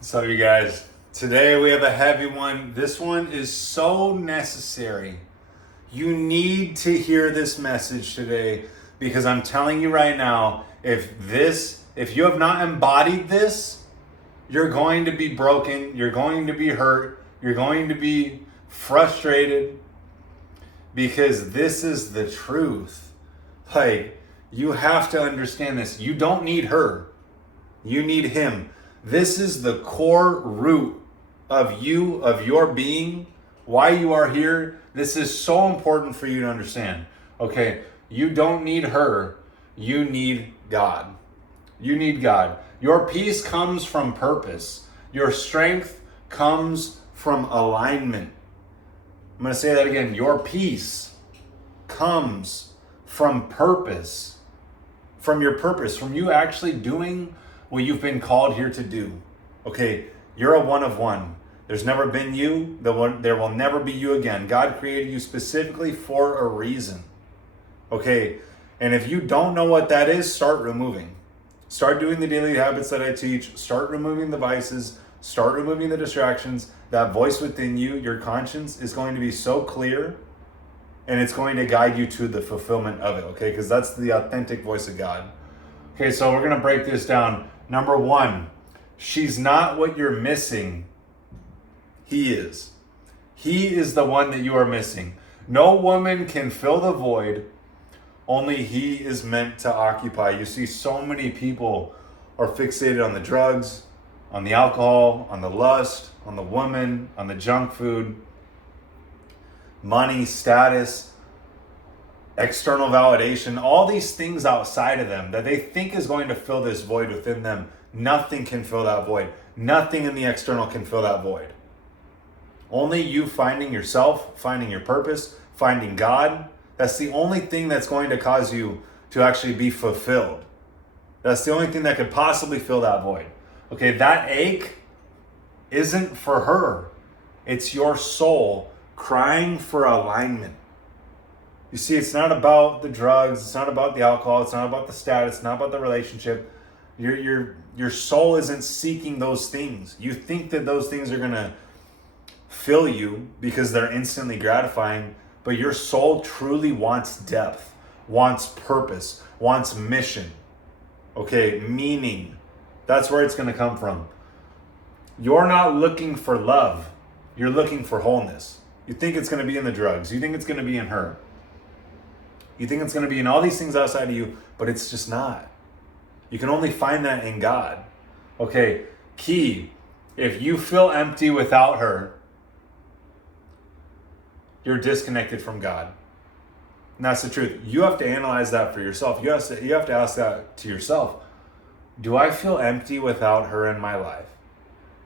So, you guys, today we have a heavy one. This one is so necessary. You need to hear this message today because I'm telling you right now, if you have not embodied this, you're going to be broken, you're going to be hurt, you're going to be frustrated because this is the truth. Like, you have to understand this. You don't need her, you need him. This is the core root of you, of your being, why you are here. This is so important for you to understand. Okay, you don't need her, you need God. You need God. Your peace comes from purpose. Your strength comes from alignment. I'm going to say that again. Your peace comes from purpose, from your purpose, from you actually doing what you've been called here to do. Okay, you're a one of one. There's never been you. There will never be you again. God created you specifically for a reason. Okay, and if you don't know what that is, start removing. Start doing the daily habits that I teach. Start removing the vices. Start removing the distractions. That voice within you, your conscience, is going to be so clear and it's going to guide you to the fulfillment of it, okay? Because that's the authentic voice of God. Okay, so we're going to break this down. Number one, she's not what you're missing. He is. He is the one that you are missing. No woman can fill the void. Only he is meant to occupy. You see, so many people are fixated on the drugs, on the alcohol, on the lust, on the woman, on the junk food, money, status, external validation, all these things outside of them that they think is going to fill this void within them. Nothing can fill that void. Nothing in the external can fill that void. Only you finding yourself, finding your purpose, finding God. That's the only thing that's going to cause you to actually be fulfilled. That's the only thing that could possibly fill that void. Okay, that ache isn't for her. It's your soul crying for alignment. You see, it's not about the drugs, it's not about the alcohol, it's not about the status, it's not about the relationship. Your soul isn't seeking those things. You think that those things are gonna fill you because they're instantly gratifying, but your soul truly wants depth, wants purpose, wants mission. Okay, meaning. That's where it's gonna come from. You're not looking for love. You're looking for wholeness. You think it's gonna be in the drugs. You think it's gonna be in her. You think it's going to be in all these things outside of you, but it's just not. You can only find that in God. Okay, key. If you feel empty without her, you're disconnected from God. And that's the truth. You have to analyze that for yourself. You have to ask that to yourself. Do I feel empty without her in my life?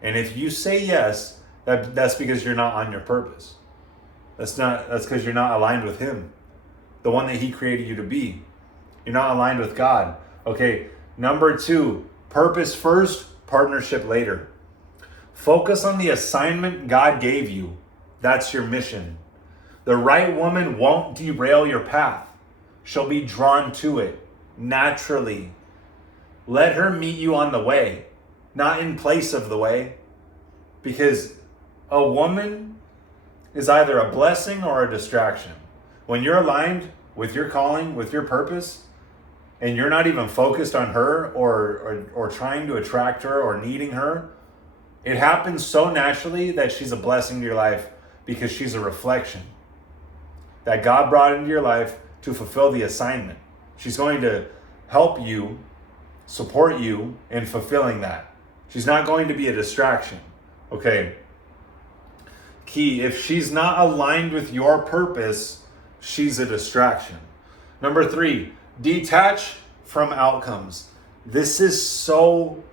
And if you say yes, that's because you're not on your purpose. That's because you're not aligned with him, the one that he created you to be. You're not aligned with God. Okay, number two, purpose first, partnership later. Focus on the assignment God gave you. That's your mission. The right woman won't derail your path. She'll be drawn to it naturally. Let her meet you on the way, not in place of the way. Because a woman is either a blessing or a distraction. When you're aligned with your calling, with your purpose, and you're not even focused on her or trying to attract her or needing her, it happens so naturally that she's a blessing to your life because she's a reflection that God brought into your life to fulfill the assignment. She's going to help you, support you in fulfilling that. She's not going to be a distraction. Okay. Key, if she's not aligned with your purpose, she's a distraction. Number three, detach from outcomes. This is so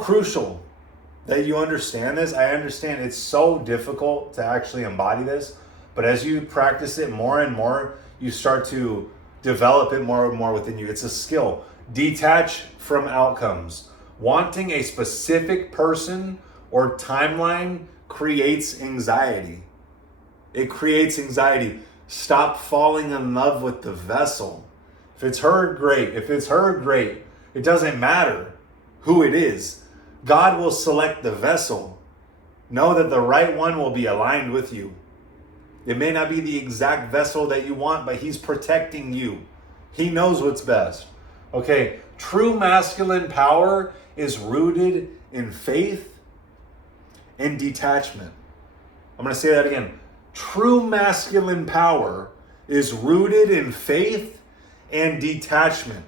crucial that you understand this. I understand it's so difficult to actually embody this, but as you practice it more and more, you start to develop it more and more within you. It's a skill. Detach from outcomes. Wanting a specific person or timeline creates anxiety. It creates anxiety. Stop falling in love with the vessel. If it's her, great. If it's her, great. It doesn't matter who it is. God will select the vessel. Know that the right one will be aligned with you. It may not be the exact vessel that you want, but he's protecting you. He knows what's best. Okay, true masculine power is rooted in faith and detachment. I'm going to say that again. True masculine power is rooted in faith and detachment.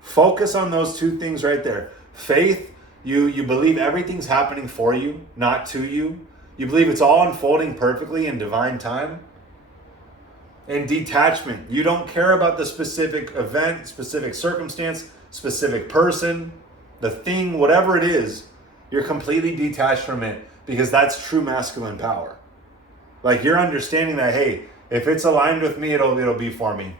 Focus on those two things right there. Faith, you believe everything's happening for you, not to you. You believe it's all unfolding perfectly in divine time. And detachment, you don't care about the specific event, specific circumstance, specific person, the thing, whatever it is. You're completely detached from it because that's true masculine power. Like you're understanding that, hey, if it's aligned with me, it'll be for me.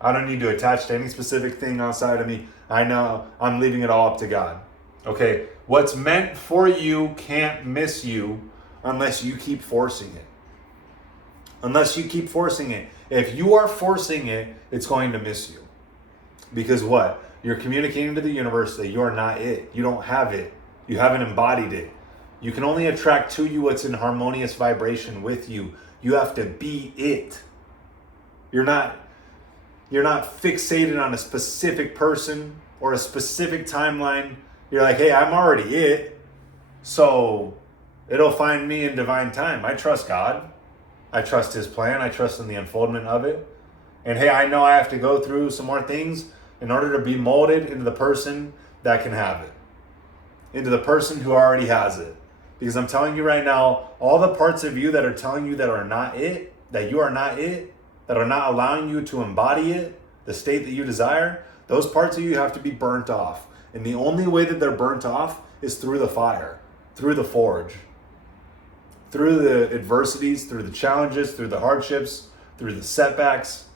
I don't need to attach to any specific thing outside of me. I know I'm leaving it all up to God. Okay, what's meant for you can't miss you unless you keep forcing it. Unless you keep forcing it. If you are forcing it, it's going to miss you. Because what? You're communicating to the universe that you're not it. You don't have it. You haven't embodied it. You can only attract to you what's in harmonious vibration with you. You have to be it. You're not fixated on a specific person or a specific timeline. You're like, hey, I'm already it. So it'll find me in divine time. I trust God. I trust his plan. I trust in the unfoldment of it. And hey, I know I have to go through some more things in order to be molded into the person that can have it. Into the person who already has it. Because I'm telling you right now, all the parts of you that are telling you that are not it, that you are not it, that are not allowing you to embody it, the state that you desire, those parts of you have to be burnt off. And the only way that they're burnt off is through the fire, through the forge, through the adversities, through the challenges, through the hardships, through the setbacks,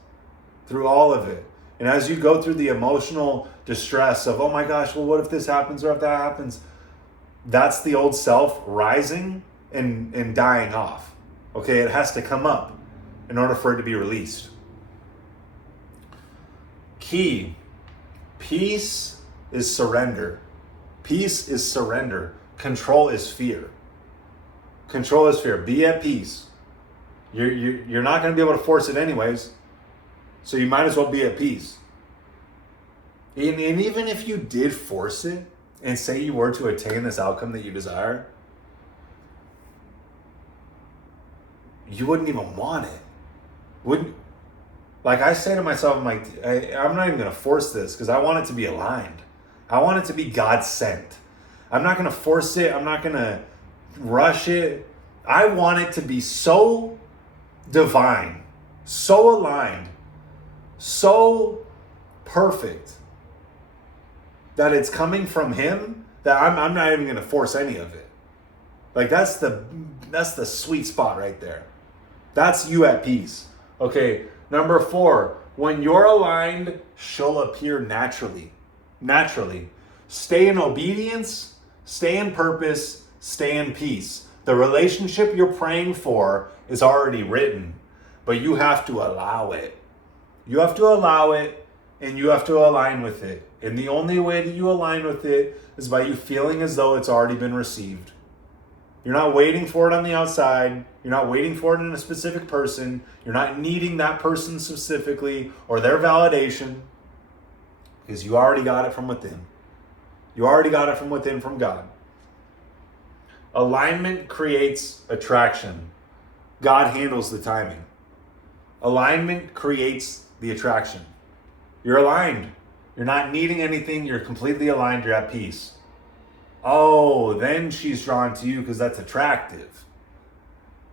through all of it. And as you go through the emotional distress of, oh my gosh, well, what if this happens or if that happens? That's the old self rising and dying off. Okay, it has to come up in order for it to be released. Key. Peace is surrender. Peace is surrender. Control is fear. Control is fear. Be at peace. You're not going to be able to force it anyways. So you might as well be at peace. And even if you did force it and say you were to attain this outcome that you desire, you wouldn't even want it. Wouldn't. Like I say to myself, I'm like, I'm not even going to force this because I want it to be aligned. I want it to be God sent. I'm not going to force it. I'm not going to rush it. I want it to be so divine, so aligned, so perfect that it's coming from him that I'm not even going to force any of it. Like that's the sweet spot right there. That's you at peace. Okay, number 4, when you're aligned, she'll appear naturally. Naturally. Stay in obedience, stay in purpose, stay in peace. The relationship you're praying for is already written, but you have to allow it. You have to allow it and you have to align with it. And the only way that you align with it is by you feeling as though it's already been received. You're not waiting for it on the outside. You're not waiting for it in a specific person. You're not needing that person specifically or their validation because you already got it from within. You already got it from within from God. Alignment creates attraction. God handles the timing. Alignment creates the attraction. You're aligned. You're not needing anything. You're completely aligned. You're at peace. Oh, then she's drawn to you because that's attractive.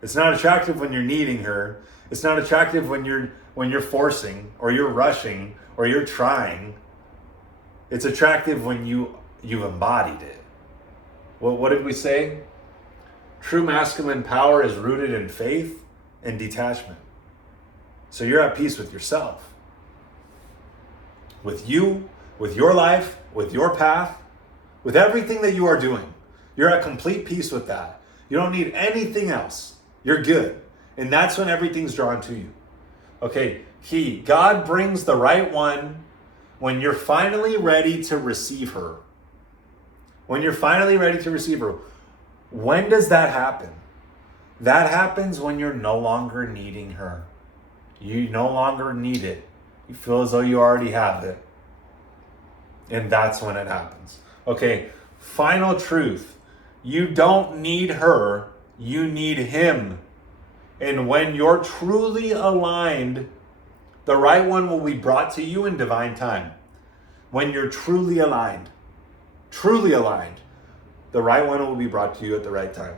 It's not attractive when you're needing her. It's not attractive when you're forcing or you're rushing or you're trying. It's attractive when you've embodied it. What did we say? True masculine power is rooted in faith and detachment. So you're at peace with yourself. With you, with your life, with your path, with everything that you are doing. You're at complete peace with that. You don't need anything else. You're good. And that's when everything's drawn to you. Okay, God brings the right one when you're finally ready to receive her. When you're finally ready to receive her, when does that happen? That happens when you're no longer needing her. You no longer need it. You feel as though you already have it. And that's when it happens. Okay, final truth. You don't need her, you need him. And when you're truly aligned, the right one will be brought to you in divine time. When you're truly aligned, the right one will be brought to you at the right time,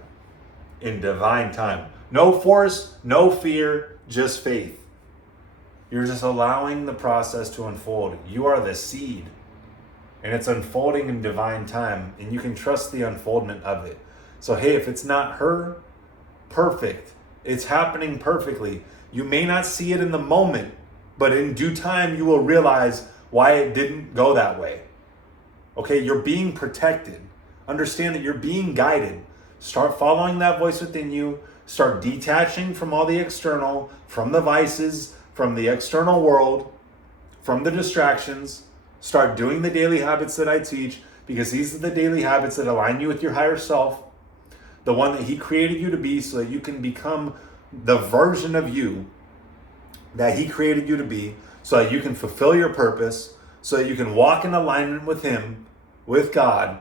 in divine time. No force, no fear, just faith. You're just allowing the process to unfold. You are the seed, and it's unfolding in divine time, and you can trust the unfoldment of it. So hey, if it's not her, perfect. It's happening perfectly. You may not see it in the moment, but in due time, you will realize why it didn't go that way. Okay, you're being protected. Understand that you're being guided. Start following that voice within you. Start detaching from all the external, from the vices, from the external world, from the distractions. Start doing the daily habits that I teach, because these are the daily habits that align you with your higher self, the one that he created you to be, so that you can become the version of you that he created you to be, so that you can fulfill your purpose, so that you can walk in alignment with him, with God,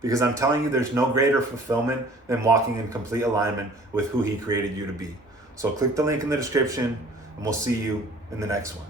because I'm telling you, there's no greater fulfillment than walking in complete alignment with who he created you to be. So click the link in the description, and we'll see you in the next one.